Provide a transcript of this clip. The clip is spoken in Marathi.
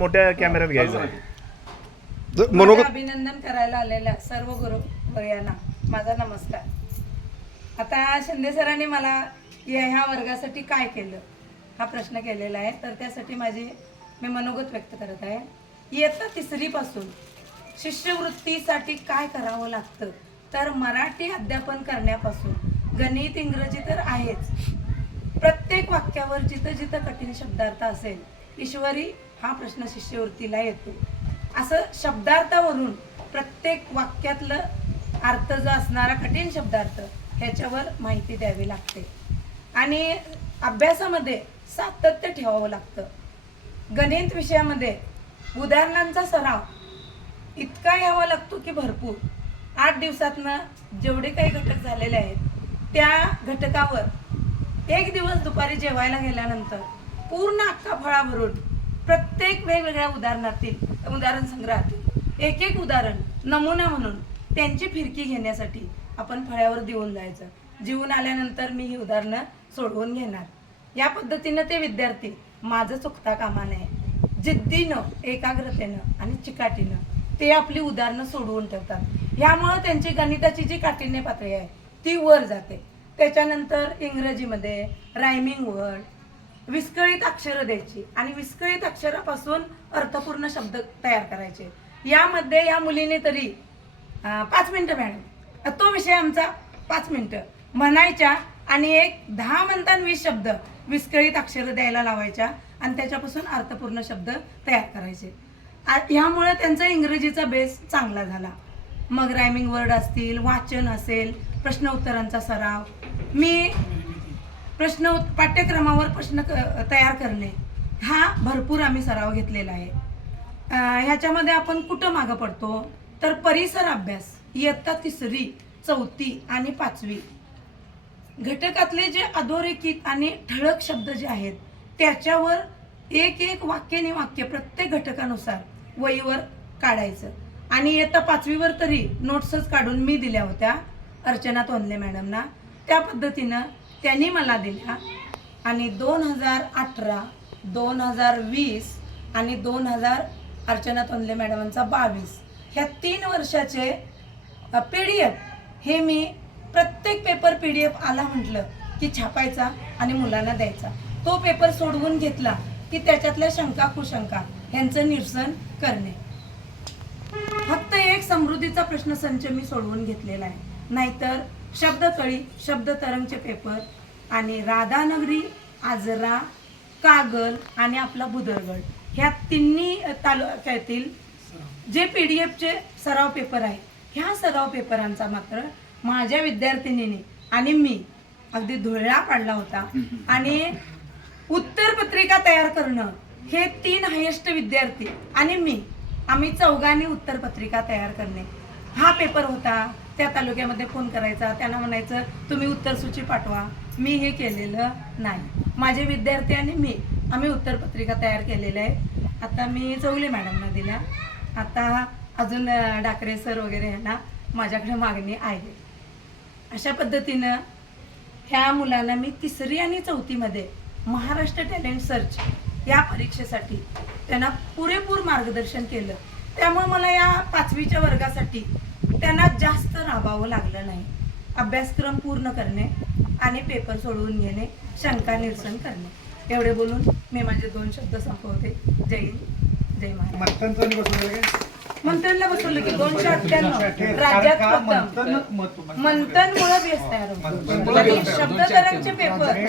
मोठ्या कॅमेऱ्यात घ्यायचं आहे. माझं अभिनंदन करायला आलेल्या सर्व गुरुवर्यांना माझा नमस्कार. आता शिंदे सरांनी मला ह्या वर्गासाठी काय केलं हा प्रश्न केलेला आहे, तर त्यासाठी मी मनोगत व्यक्त करत आहे. इयत्ता 3री पासून शिष्यवृत्तीसाठी काय करावं लागतं, तर मराठी अध्यापन करण्यापासून गणित इंग्रजी तर आहेच, प्रत्येक वाक्यावर जिथं जिथं कठीण शब्दार्थ असेल ईश्वरी हा प्रश्न शिष्यवृत्तीला येतो. असं शब्दार्थावरून प्रत्येक वाक्यातलं अर्थ जो असणारा कठीण शब्दार्थ ह्याच्यावर माहिती द्यावी लागते आणि अभ्यासामध्ये सातत्य ठेवावं लागतं. गणित विषयामध्ये उदाहरणांचा सराव इतका यावा लागतो की भरपूर. 8 दिवसातनं जेवढे काही घटक झालेले आहेत त्या घटकावर एक दिवस दुपारी जेवायला गेल्यानंतर पूर्ण अख्खा फळा भरून प्रत्येक वेगवेगळ्या उदाहरण संग्रहातील एक एक उदाहरण नमुना म्हणून त्यांची फिरकी घेण्यासाठी आपण फळ्यावर देऊन जायचं. जीवन आल्यानंतर मी ही उदाहरणं सोडवून घेणार. या पद्धतीनं ते विद्यार्थी माझं चुकता कामा नये, जिद्दीनं, एकाग्रतेनं आणि चिकाटीनं ते आपली उदाहरणं सोडवून ठेवतात. ह्यामुळं त्यांची गणिताची जी काठिण्य पातळी आहे ती वर जाते. त्याच्यानंतर इंग्रजीमध्ये रायमिंग वर्ड, विस्कळीत अक्षरं द्यायची आणि विस्कळीत अक्षरापासून अर्थपूर्ण शब्द तयार करायचे. यामध्ये या मुलीने तरी 5 मिनिटं मॅडम, तो विषय आमचा 5 मिनिटं म्हणायच्या आणि 10 म्हणता 20 शब्द विस्कळीत अक्षरं द्यायला लावायच्या आणि त्याच्यापासून अर्थपूर्ण शब्द तयार करायचे. ह्यामुळे त्यांचा इंग्रजीचा बेस चांगला झाला. मग रायमिंग वर्ड असतील, वाचन असेल, प्रश्न उत्तरांचा सराव, मी पाठ्यक्रमावर प्रश्न तयार करणे हा भरपूर आम्ही सराव घेतलेला आहे. ह्याच्यामध्ये आपण कुठं मागं पडतो तर परिसर अभ्यास इयत्ता 3री, 4थी आणि 5वी घटकातले जे अधोरेखित आणि ठळक शब्द जे आहेत त्याच्यावर एक एक वाक्याने वाक्य प्रत्येक घटकानुसार वहीवर काढायचं आणि इयत्ता 5वीवर तरी नोट्सच काढून मी दिल्या होत्या अर्चना तोंडले मॅडमना. त्या पद्धतीनं त्यांनी मला दिल्या आणि 2018, 2020 आणि 2000 अर्चना तोंडले मॅडमांचा 22 ह्या 3 वर्षाचे PDF हे मी प्रत्येक पेपर PDF आला म्हटलं की छापायचा आणि मुलांना द्यायचा. तो पेपर सोडवून घेतला की त्याच्यातल्या शंका कुशंका ह्यांचं निरसन करणे. फक्त एक समृद्धीचा प्रश्नसंच मी सोडवून घेतलेला आहे, नाहीतर शब्दकळी, शब्दतरंगचे पेपर आणि राधानगरी, आजरा, कागल आणि आपला भुदरगड ह्या तिन्ही तालुक्यातील जे PDF सराव पेपर आहे ह्या सराव पेपरांचा मात्र माझ्या विद्यार्थिनीने आणि मी अगदी धुळा पाडला होता. आणि उत्तरपत्रिका तयार करणं हे 3 हायेस्ट विद्यार्थी आणि आम्ही 4घांनी उत्तरपत्रिका तयार करणे हा पेपर होता. त्या तालुक्यामध्ये फोन करायचा, त्यांना म्हणायचं तुम्ही उत्तरसूची पाठवा. मी हे केलेलं नाही. माझे विद्यार्थी आणि आम्ही उत्तरपत्रिका तयार केलेल्या आहे. आता मी चौगले मॅडमना दिल्या. आता अजून डाकरे सर वगैरे यांना माझ्याकडे मागणी आहे. अशा पद्धतीनं ह्या मुलांना मी 3री आणि 4थीमध्ये महाराष्ट्र टॅलेंट सर्च या परीक्षेसाठी त्यांना पुरेपूर मार्गदर्शन केलं. त्यामुळे मला या 5वीच्या वर्गासाठी त्यांना जास्त राबावं लागलं नाही. अभ्यासक्रम पूर्ण करणे आणि पेपर सोडवून घेणे, शंका निरसन करणे एवढे बोलून मी माझे 2 शब्द संपवते. जय हिंद, जय महाराष्ट्र. मंथनला बसवलं की 298 राज्यात प्रथम. मंथनमुळे बेस तयार होतो. शब्दतरंगचे पेपर